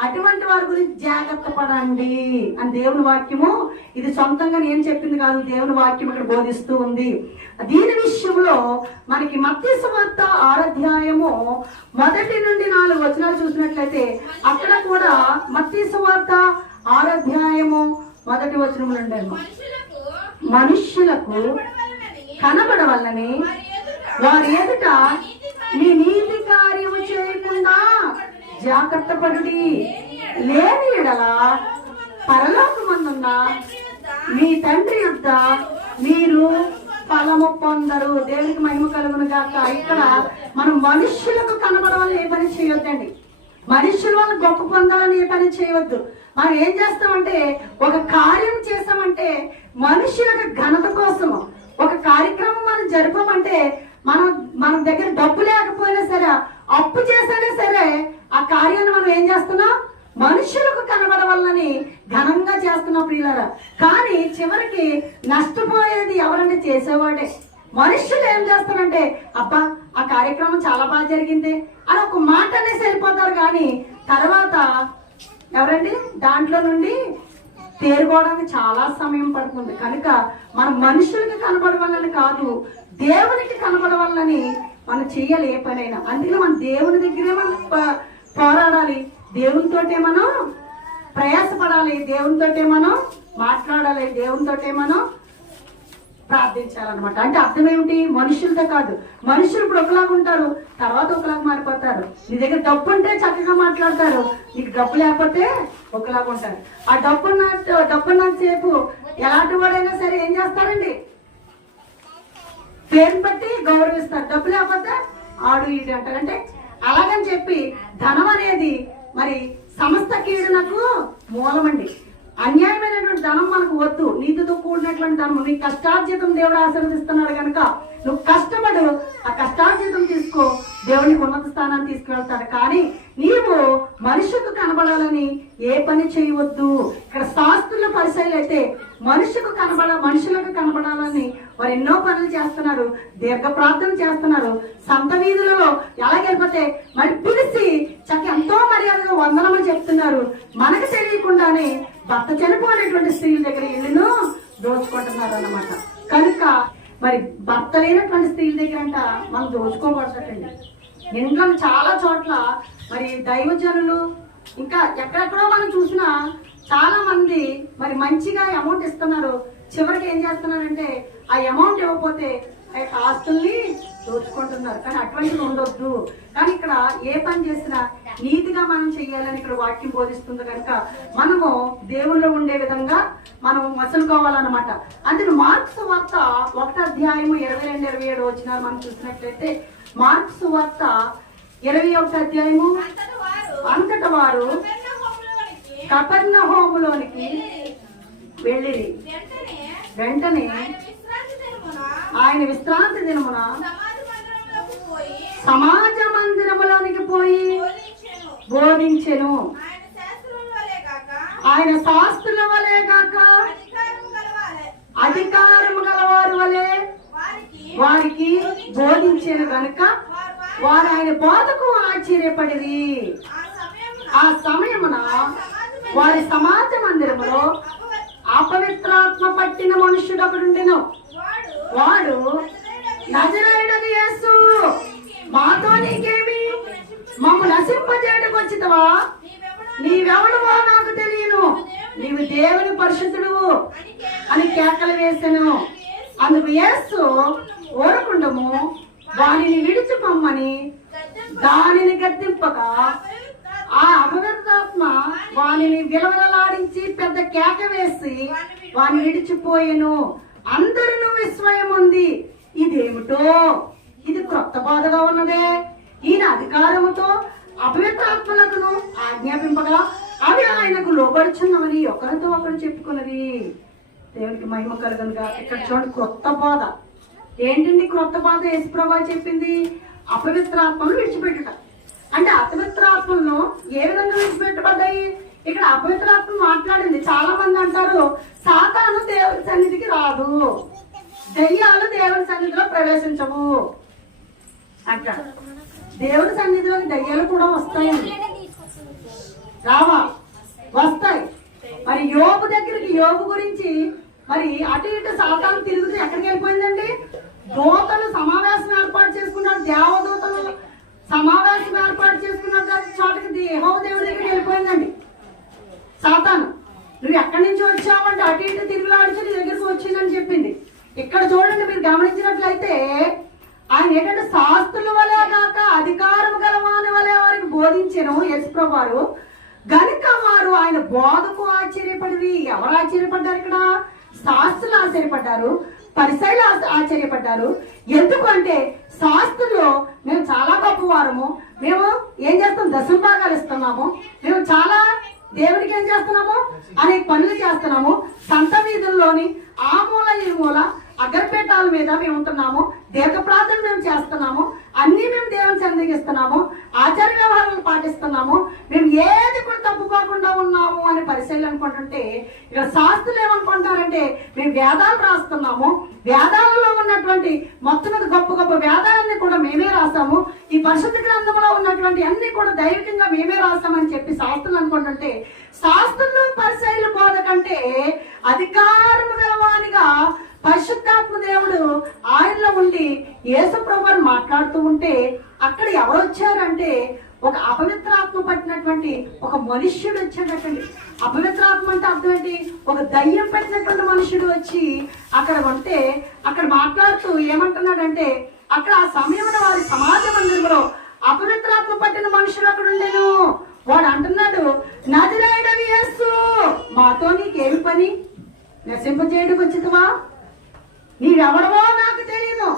అటువంటి వారి గురించి జాగ్రత్త పడండి అని దేవుని వాక్యము, ఇది సొంతంగా నేను చెప్పింది కాదు, దేవుని వాక్యం ఇక్కడ బోధిస్తూ ఉంది. దీని విషయంలో మనకి మత్తయి సువార్త 6వ అధ్యాయము 1 నుండి 4 వచనాలు చూసినట్లయితే అక్కడ కూడా మత్తయి సువార్త 6వ అధ్యాయము 1 వచనం నుండి మనుష్యులకు కనబడవల్లని వారి ఎదుట మీ నీతి కార్యము చేయకుండా జాగ్రత్త పడుడి, లేని ఎడల పరలోకమందున్న మీ తండ్రి యొద్ద మీరు ఫలము పొందరు. దేవునికి మహిమ కలుగును గాక. ఇక్కడ మనం మనుష్యులకు కనబడవాలని ఏ పని చేయొద్దండి. మనుష్యుల వల్ల గొప్ప పొందాలని ఏ పని చేయవద్దు. మనం ఏం చేస్తామంటే ఒక కార్యం చేస్తామంటే మనుష్యులకు ఘనత కోసము ఒక కార్యక్రమం మనం జరపమంటే మన దగ్గర డబ్బు లేకపోయినా సరే, అప్పు చేసినా సరే ఆ కార్యాన్ని మనం ఏం చేస్తున్నాం? మనుషులకు కనబడవాలని ఘనంగా చేస్తున్నాం ప్రియులారా. కానీ చివరికి నష్టపోయేది ఎవరంటే చేసేవాడే. మనుషులు ఏం చేస్తారంటే అబ్బా ఆ కార్యక్రమం చాలా బాగా జరిగింది అని ఒక మాట అనేసి వెళ్ళిపోతారు. కానీ తర్వాత ఎవరండి దాంట్లో నుండి తేరుకోవడానికి చాలా సమయం పడుతుంది. కనుక మనం మనుషులకి కనబడవాలని కాదు, దేవునికి కనబడవాలని మనం చెయ్యాలి ఏ పనైనా. అందుకని మనం దేవుని దగ్గరే మనం పోరాడాలి, దేవునితోటే మనం ప్రయాసపడాలి, దేవునితోటే మనం మాట్లాడాలి, దేవునితోటే మనం ప్రార్థించాలన్నమాట. అంటే అర్థం ఏమిటి? మనుషులతో కాదు. మనుషులు ఇప్పుడు ఒకలాగా ఉంటారు, తర్వాత ఒకలాగా మారిపోతారు. నీ దగ్గర డబ్బు ఉంటే చక్కగా మాట్లాడతారు, నీకు డబ్బు లేకపోతే ఒకలాగా ఉంటారు. ఆ డబ్బున్నంతసేపు ఎలాంటి వాడైనా సరే ఏం చేస్తారండి? పేరుని బట్టి గౌరవిస్తారు. డబ్బు లేకపోతే ఆడు ఈడు అంటారు. అంటే అలాగని చెప్పి ధనం అనేది మరి సమస్త కీడునకు మూలమండి. అన్యాయమైనటువంటి ధనం మనకు వద్దు. నీతితో కూడినటువంటి ధనం, నీ కష్టార్జితం దేవుడు ఆశీర్వదిస్తున్నాడు కనుక నువ్వు కష్టపడు, ఆ కష్టార్జితం తీసుకో, దేవునికి ఉన్నత స్థానాన్ని తీసుకువెళ్తాడు. కానీ నీవు మనుషుకు కనబడాలని ఏ పని చేయవద్దు. ఇక్కడ శాస్త్రుల పరిశైలు అయితే మనుషులకు కనబడాలని వారు ఎన్నో పనులు చేస్తున్నారు, దీర్ఘ ప్రార్థన చేస్తున్నారు. సంత వీధులలో ఎలాగెళ్ళిపోతే మరి పిలిచి ఎంతో మర్యాదగా వందనమని చెప్తున్నారు. మనకు తెలియకుండానే భర్త చనిపోయినటువంటి స్త్రీల దగ్గర ఇల్లును దోచుకుంటున్నారు అన్నమాట. కనుక మరి భర్త లేనటువంటి స్త్రీల దగ్గర అంట మనం దోచుకోకూడదండి. ఇంట్లో చాలా చోట్ల మరి దైవజనులు ఇంకా ఎక్కడెక్కడో మనం చూసినా చాలా మంది మరి మంచిగా అమౌంట్ ఇస్తున్నారు. చివరికి ఏం చేస్తున్నారంటే ఆ అమౌంట్ ఇవ్వకపోతే ఆస్తుల్ని దోచుకుంటున్నారు. కానీ అటువంటివి ఉండొద్దు. కానీ ఇక్కడ ఏ పని చేసినా నీతిగా మనం చెయ్యాలని ఇక్కడ వాక్యం బోధిస్తుంది కనుక మనము దేవుళ్ళో ఉండే విధంగా మనం మసలుకోవాలన్నమాట. అందులో మార్క్స్ వార్త 1వ అధ్యాయము 22-27 వచనాలు మనం చూసినట్లయితే మార్క్స్ వార్త 21వ అధ్యాయము అంతట వారు కపెర్నహూములోనికి కపెర్నహూములోనికి వెళ్ళిరి. వెంటనే వెంటనే ఆయన విశ్రాంతి దినమున ఆయన విశ్రాంతి దినమున సమాజ మందిరములోకి పోయి సమాజ మందిరములోనికి పోయి బోధించెను. బోధించెను. ఆయన శాస్త్రుల వలె ఆయన శాస్త్రుల వలె కాక కాక అధికారము గలవారి వలె వారికి బోధించెను గనుక వారు ఆయన బోధకు ఆశ్చర్యపడిరి. ఆ సమయమున వారి సమాజ మందిరములో అపవిత్రాత్మ పట్టిన మనుష్యుడు ఒకడుండెను. వాడు నజరేయుడగు యేసు, మాతో నీకేమి? మమ్ము నశింపజేయడానికి వచ్చినవా? నీవెవడువో నాకు తెలియను, నీవు దేవుని పరిశుద్ధుడు అని కేకలు వేసెను. అందుకు యేసు ఊరకుండము, వానిని విడిచిపొమ్మని దానిని గద్దింపగా ఆ అపవిత్రాత్మ వానిని విలవలలాడించి పెద్ద కేక వేసి వాని విడిచిపోయెను. అందరూ విస్మయం ఉంది. ఇదేమిటో, ఇది క్రొత్త బోధగా ఉన్నదే. ఈయన అధికారముతో అపవిత్రాత్మలకును ఆజ్ఞాపింపగా అవి ఆయనకు లోబడుచున్నవని ఒకరితో ఒకరు చెప్పుకున్నది. దేవునికి మహిమ కలుగునుగా. ఇక్కడ చూడండి, క్రొత్త బోధ ఏంటండి? క్రొత్త బోధ యేసుప్రభువు చెప్పింది అపవిత్రాత్మను విడిచిపెట్టుట. అంటే అపవిత్రాత్మలను ఏ విధంగా విడిచిపెట్టబడ్డాయి? ఇక్కడ అపవిత్రాత్మ మాట్లాడింది. చాలా మంది అంటారు సాతాను దేవుని సన్నిధికి రాదు, దెయ్యాలు దేవుని సన్నిధిలో ప్రవేశించవు అంటారు. దేవుని సన్నిధిలోకి దయ్యాలు కూడా వస్తాయండి. రావా? వస్తాయి. మరి యోబు దగ్గరికి, యోబు గురించి మరి అటు ఇటు సాతాను తిరుగుతూ ఎక్కడికి వెళ్ళిపోయిందండి? దూతలు సమావేశం ఏర్పాటు చేసుకున్నారు, దేవదూతలు సమావేశం ఏర్పాటు చేసుకున్న చోటకి యెహోవా దేవుడి దగ్గరికి వెళ్ళిపోయిందండి సాతాను. నువ్వు ఎక్కడి నుంచి వచ్చావంటే అటు ఇటు తిరుగులాడుచు నీ దగ్గరికి వచ్చిందని చెప్పింది. ఇక్కడ చూడండి, మీరు గమనించినట్లయితే ఆయన ఏంటంటే శాస్త్రుల వలె కాక అధికారం గలవాని వలె వారికి బోధించెను యేసుప్రభువు వారు. గనుక వారు ఆయన బోధకు ఆశ్చర్యపడి. ఎవరు ఆశ్చర్యపడ్డారు? ఇక్కడ శాస్త్రులు ఆశ్చర్యపడ్డారు, పరిసయ్యులు ఆశ్చర్యపడ్డారు. ఎందుకు అంటే శాస్త్రులు మేము చాలా గొప్పవారము, మేము ఏం చేస్తాం, దశమ భాగాలు ఇస్తున్నాము, మేము చాలా దేవుడికి ఏం చేస్తున్నాము, అనేక పనులు చేస్తున్నాము, సంత వీధుల్లోని ఆ మూల ఈ మూల అగ్రపేటాల మీద మేము ఉంటున్నాము, దీర్ఘ ప్రార్థన మేము చేస్తున్నాము, అన్ని మేము దేవుని సందేహిస్తున్నాము, ఆచార వ్యవహారాలు పాటిస్తున్నాము, మేము ఏది కూడా తప్పుకోకుండా ఉన్నాము అని పరిశీలన అనుకుంటుంటే ఇక్కడ శాస్త్రులు ఏమనుకుంటారంటే మేము వేదాలు రాస్తున్నాము, వేదాలలో ఉన్నటువంటి మొత్తం గొప్ప గొప్ప వేదాలన్నీ కూడా మేమే రాస్తాము, ఈ పరిశుద్ధ గ్రంథంలో ఉన్నటువంటి అన్ని కూడా దైవికంగా మేమే రాస్తామని చెప్పి శాస్త్రులు అనుకుంటుంటే, శాస్త్రులు పరిశీలన బోధ కంటే అధికారము గలవానిగా పరిశుద్ధాత్మ దేవుడు ఆయనలో ఉండి యేసుప్రభువుని మాట్లాడుతూ ఉంటే అక్కడ ఎవరు వచ్చారంటే ఒక అపవిత్రాత్మ పట్టినటువంటి ఒక మనుష్యుడు వచ్చాడటండి. అపవిత్రాత్మ అంటే అర్థం ఏంటి? ఒక దయ్యం పెట్టినటువంటి మనుష్యుడు వచ్చి అక్కడ ఉంటే అక్కడ మాట్లాడుతూ ఏమంటున్నాడంటే, అక్కడ ఆ సమయంలో వారి సమాజ మందిరంలో అపవిత్రాత్మ పట్టిన మనుషుడు అక్కడ ఉండేను. వాడు అంటున్నాడు, నజరేయుడగు యేసు, మాతో నీకేమి పని? నశింపజేయడానికి వచ్చినవా? నీవెవడవో నాకు తెలియదు,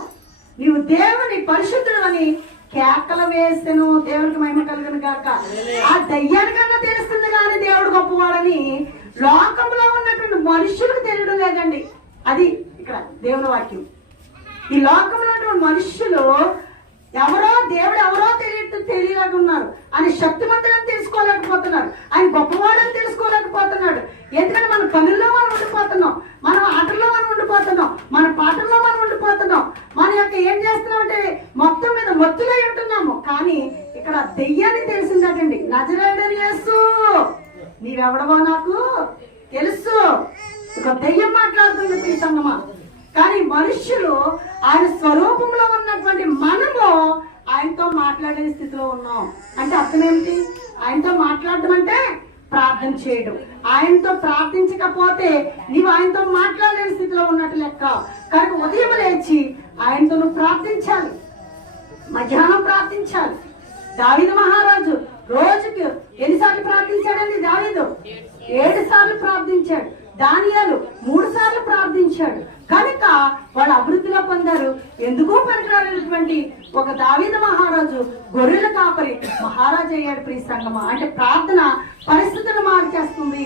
నీవు దేవుని పరిశుద్ధుడు అని కేకలు వేసెను. దేవునికి మహిమ కలుగును గాక. ఆ దయ్యానికన్నా తెలుస్తుంది కానీ దేవుడు గొప్పవాడని లోకంలో ఉన్నటువంటి మనుషులకు తెలియడం లేదండి. అది ఇక్కడ దేవుని వాక్యం. ఈ లోకంలో ఉన్నటువంటి మనుషులు ఎవరో దేవుడు ఎవరో తెలియలేకున్నారు, ఆయన శక్తిమంతులని తెలుసుకోలేకపోతున్నారు, ఆయన గొప్పవాడని తెలుసుకోలేకపోతున్నాడు. ఎందుకంటే మన పనుల్లో మనం ఉండిపోతున్నాం, మన ఆటల్లో మనం ఉండిపోతున్నాం, మన పాటల్లో మనం ఉండిపోతున్నాం, మన యొక్క ఏం చేస్తున్నాం అంటే మొత్తం మీద ఒత్తులై ఉంటున్నాము. కానీ ఇక్కడ దెయ్యాన్ని తెలిసిందటండి. నజరేయుడగు యేసు, నీవెవడవో నాకు తెలుసు. ఒక దెయ్యం మాట్లాడుతుంది ఈ సంగమా. కానీ మనుష్యులు ఆయన స్వరూపంలో ఉన్నటువంటి మనము ఆయనతో మాట్లాడే స్థితిలో ఉన్నాం. అంటే అర్థం ఏమిటి? ఆయనతో మాట్లాడడం అంటే ప్రార్థన చేయడం. ఆయనతో ప్రార్థించకపోతే నీవు ఆయనతో మాట్లాడలేని స్థితిలో ఉన్నట్టు లెక్క. కనుక ఉదయం లేచి ఆయనతో నువ్వు ప్రార్థించాలి, మధ్యాహ్నం ప్రార్థించాలి. దావీదు మహారాజు రోజుకి ఎన్నిసార్లు ప్రార్థించాడండి? దావీదు 7 సార్లు ప్రార్థించాడు. దానియేలు 3 సార్లు ప్రార్థించాడు కనుక వాళ్ళు అభివృద్ధిలో పొందారు. ఎందుకు పనికిరానటువంటి ఒక దావీదు మహారాజు గొర్రెల కాపరి మహారాజు అయ్యాడు. ప్రియ సంగమా, అంటే ప్రార్థన పరిస్థితులు మార్చేస్తుంది.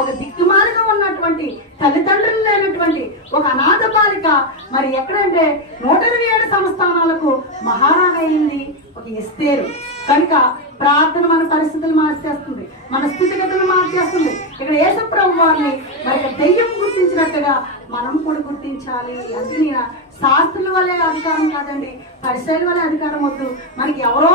ఒక దిక్కుమాలిగా ఉన్నటువంటి తల్లిదండ్రులు లేనటువంటి ఒక అనాథ బాలిక మరి ఎక్కడంటే 127 సంస్థానాలకు మహారాణి అయింది ఒక ఎస్తేరు. కనుక ప్రార్థన మన పరిస్థితులు మార్చేస్తుంది, మన స్థితిగతులు మార్చేస్తుంది. ఇక్కడ యేసు ప్రభు వారిని మరి దెయ్యం గుర్తించినట్టుగా మనం కూడా గుర్తించాలి. అందుకే శాస్త్రుల వల్లే అధికారం కాదండి, పరిశైల వల్లే అధికారం వద్దు. మనకి ఎవరో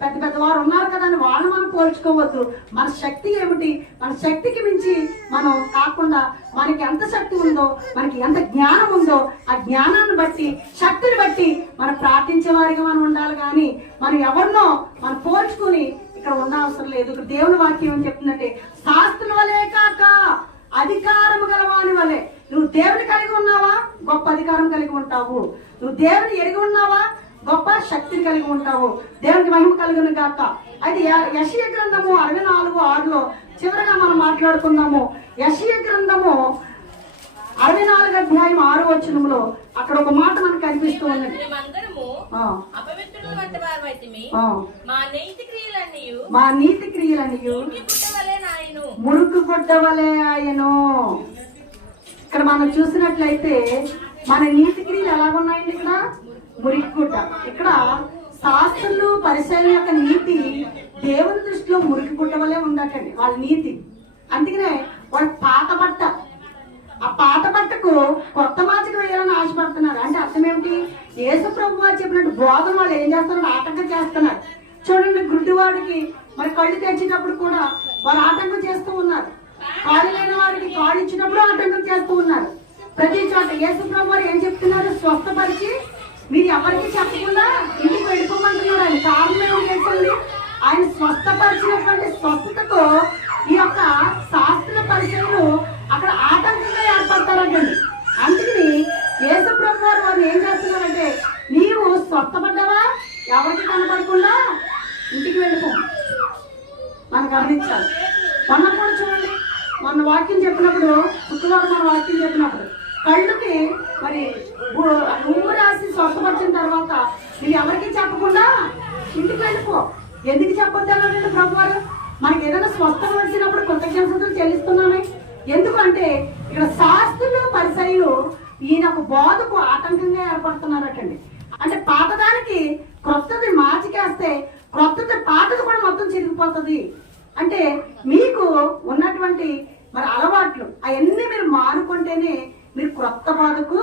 పెద్ద పెద్ద వారు ఉన్నారు కదా అని వాళ్ళు మనం పోల్చుకోవద్దు. మన శక్తి ఏమిటి, మన శక్తికి మించి మనం కాకుండా మనకి ఎంత శక్తి ఉందో, మనకి ఎంత జ్ఞానం ఉందో ఆ జ్ఞానాన్ని బట్టి శక్తిని బట్టి మనం ప్రార్థించే వారిగా మనం ఉండాలి. కానీ మనం ఎవరినో మనం పోల్చుకుని ఇక్కడ ఉండవసరం లేదు. ఇక్కడ దేవుని వాక్యం ఏం చెప్తుందంటే శాస్త్రుల వలే కాక అధికారము గలవాని వలె. నువ్వు దేవుని కలిగి ఉన్నావా, గొప్ప అధికారం కలిగి ఉంటావు. నువ్వు దేవుని ఎరిగి ఉన్నావా, గొప్ప శక్తిని కలిగి ఉంటావు. దేవునికి మహిమ కలుగును గాక. అయితే యెషయా గ్రంథము 64:6 చివరగా మనం మాట్లాడుకున్నాము. యెషయా గ్రంథము 64:6 అక్కడ ఒక మాట మనకు కనిపిస్తూ ఉన్నది. మా నీతి క్రియలన్నీయు మురుకు గుడ్డ వలె ఆయను. ఇక్కడ మనం చూసినట్లయితే మన నీతి క్రియలు ఎలాగున్నాయండి? ఇక్కడ మురికి గుడ్డ. ఇక్కడ శాస్త్రులు పరిశైల యొక్క నీతి దేవుని దృష్టిలో మురికి గుడ్డ వలె ఉండటండి వాళ్ళ నీతి. అందుకనే వాళ్ళ పాత బట్ట, ఆ పాత బట్టకు కొత్త మాచిక వేయాలని ఆశపడుతున్నారు. అంటే అర్థం ఏమిటి? యేసు ప్రభు వారు చెప్పినట్టు బోధన వాళ్ళు ఏం చేస్తున్నారు, ఆటంకం చేస్తున్నారు. చూడండి, గుడ్డివాడికి మరి కళ్ళు తెచ్చేటప్పుడు కూడా వారు ఆటంకం చేస్తూ ఉన్నారు. కాళ్ళు లేని వారికి కాళ్ళు ఇచ్చినప్పుడు ఆటంకం చేస్తూ ఉన్నారు. ప్రతి చోట యేసు ప్రభు వారు ఏం చెప్తున్నారు? స్వస్థపరిచి మీరు ఎవరికి చెప్పకుండా ఇంటికి వెళ్ళిపోమంటున్నారు. ఆయన కారణం ఏమి చేస్తుంది? ఆయన స్వస్థపరిచినటువంటి స్వస్థతకు ఈ యొక్క శాస్త్ర పరిచయలు అక్కడ ఆటంకంగా ఏర్పడతారండి. అందుకని యేసు ప్రభు వారు వారు ఏం చేస్తున్నారంటే నీవు స్వస్థపడ్డావా, ఎవరికి కనపడకుండా ఇంటికి వెళ్ళిపో. మనం గమనించాలి. మొన్న కూడా చూడండి, మొన్న వాక్యం చెప్పినప్పుడు, శుక్రవారం మన వాక్యం చెప్పినప్పుడు కళ్ళుకి మరి ఉమ్ము రాసి స్వస్థపరిచిన తర్వాత మీరు ఎవరికి చెప్పకుండా ఇంటికి వెళ్ళిపో. ఎందుకు చెప్పొద్దు అన్నారండి ప్రభు వారు? మనకి ఏదైనా స్వస్థత వచ్చినప్పుడు కృతజ్ఞతలు చెల్లిస్తున్నామే. ఎందుకంటే ఇక్కడ శాస్త్రులు పరిసయులు ఈయనకు బోధకు ఆటంకంగా ఏర్పడుతున్నారటండి. అంటే పాతదానికి క్రొత్తది మార్చికేస్తే క్రొత్తది పాతది కూడా మొత్తం చిరిగిపోతుంది. అంటే మీకు ఉన్నటువంటి మరి అలవాట్లు అవన్నీ మీరు మానుకుంటేనే మీరు క్రొత్త బాధకు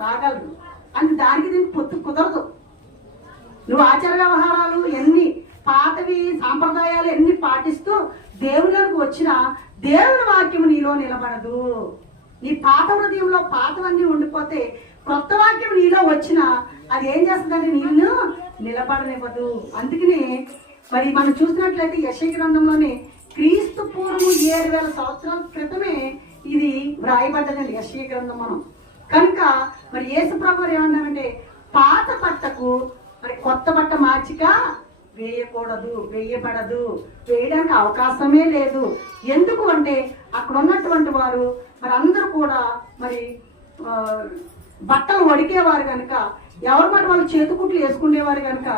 రాగలరు. అంటే దానికి దీనికి పొత్తు కుదరదు. నువ్వు ఆచార వ్యవహారాలు ఎన్ని పాతవి సాంప్రదాయాలు ఎన్ని పాటిస్తూ దేవుళ్ళకి వచ్చినా దేవుని వాక్యం నీలో నిలబడదు. నీ పాత హృదయంలో పాతవన్నీ ఉండిపోతే కొత్త వాక్యం నీలో వచ్చినా అది ఏం చేస్తుందంటే నీళ్ళు నిలబడనివ్వదు. అందుకని మరి మనం చూసినట్లయితే యెషయా గ్రంథంలోనే క్రీస్తు పూర్వం 7000 సంవత్సరాల క్రితమే ఇది వ్రాయబడ్డదండి యెషయా గ్రంథం. మనం కనుక మరి యేసు ప్రభువు ఏమన్నారంటే పాత బట్టకు మరి కొత్త బట్ట మార్చిక వేయకూడదు, వేయబడదు, వేయడానికి అవకాశమే లేదు. ఎందుకు అంటే అక్కడ ఉన్నటువంటి వారు మరి అందరూ కూడా మరి బట్టలు వడికేవారు కనుక, ఎవరి మాట వాళ్ళు చేతుకుట్లు వేసుకునేవారు కనుక,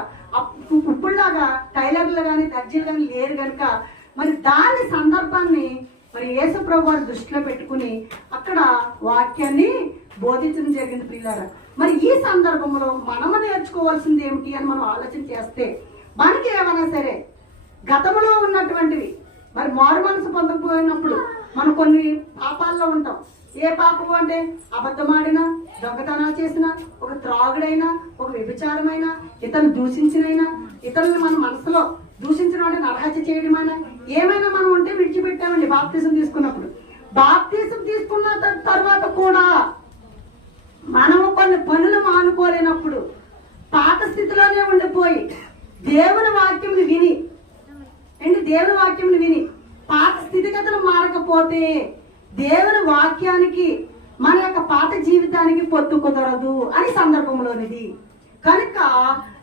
ఇప్పుడులాగా టైలర్లు కానీ దర్జీలు కానీ లేరు కనుక మరి దాని సందర్భాన్ని మరి యేసు ప్రభు వారు దృష్టిలో పెట్టుకుని అక్కడ వాక్యాన్ని బోధించడం జరిగింది. పిల్లారా, మరి ఈ సందర్భంలో మనము నేర్చుకోవాల్సింది ఏమిటి అని మనం ఆలోచన చేస్తే మనకి ఏమైనా సరే గతంలో ఉన్నటువంటివి మరి మారు మనసు పొందకపోయినప్పుడు మనం కొన్ని పాపాల్లో ఉంటాం. ఏ పాపము అంటే అబద్ధమాడినా, దొంగతనాలు చేసినా, ఒక త్రాగుడైనా, ఒక వ్యభిచారమైనా, ఇతరులు దూషించినైనా, ఇతరులను మన మనసులో దూషించిన వాడిని నరహత్య చేయడమైనా ఏమైనా మనం ఉంటే విడిచిపెట్టామండి బాప్తిజం తీసుకున్నప్పుడు. బాప్తిజం తీసుకున్న తర్వాత కూడా మనము కొన్ని పనులు మానుకోలేనప్పుడు పాత స్థితిలోనే ఉండిపోయి దేవుని వాక్యంని విని దేవుని వాక్యంని విని పాత స్థితిగతులు మారకపోతే దేవుని వాక్యానికి మన యొక్క పాత జీవితానికి పొత్తు కుదరదు అని సందర్భంలోనిది. కనుక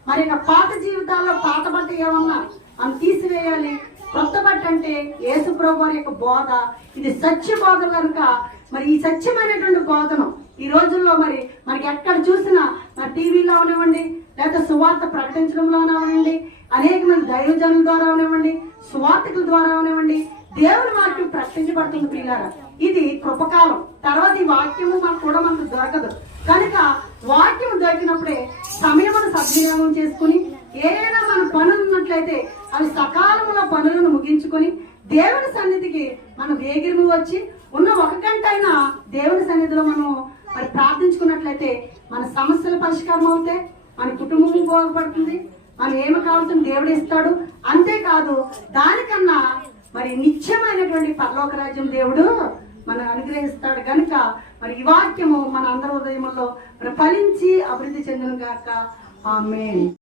మరి పాత జీవితాల్లో పాత బట్ట ఏమన్నా మనం తీసివేయాలి. కొత్త బట్ట అంటే యేసు ప్రభువు యొక్క బోధ, ఇది సత్య బోధ కనుక మరి ఈ సత్యమైనటువంటి బోధనం ఈ రోజుల్లో మరి మనకి ఎక్కడ చూసినా మన టీవీలో అవనివ్వండి, లేకపోతే సువార్త ప్రకటించడంలో అవనివ్వండి, అనేక మంది దైవజనుల ద్వారా అవనివ్వండి, సువార్తకుల ద్వారా అవనివ్వండి, దేవుని వాక్యం ప్రకటించబడుతుంది పిల్లారా. ఇది కృపకాలం. తర్వాత ఈ వాక్యము మనకు దొరకదు కనుక వాక్యం దొరికినప్పుడే సమయమును సద్వినియోగం చేసుకుని ఏదైనా మన పనులు ఉన్నట్లయితే అవి సకాలంలో పనులను ముగించుకొని దేవుని సన్నిధికి మనం వేగిరము వచ్చి ఉన్న ఒక గంట అయినా దేవుని సన్నిధిలో మనం మరి ప్రార్థించుకున్నట్లయితే మన సమస్యల పరిష్కారం అవుతాయి, మన కుటుంబం బాగుపడుతుంది, మనం ఏమి కావాల్సిన దేవుడు ఇస్తాడు. అంతేకాదు దానికన్నా మరి నిత్యమైనటువంటి పరలోక రాజ్యం దేవుడు మనం అనుగ్రహిస్తాడు. కనుక మరి ఈ వాక్యము మన అందరి హృదయంలో ఫలించి అభివృద్ధి చెందును గాక. ఆమేన్.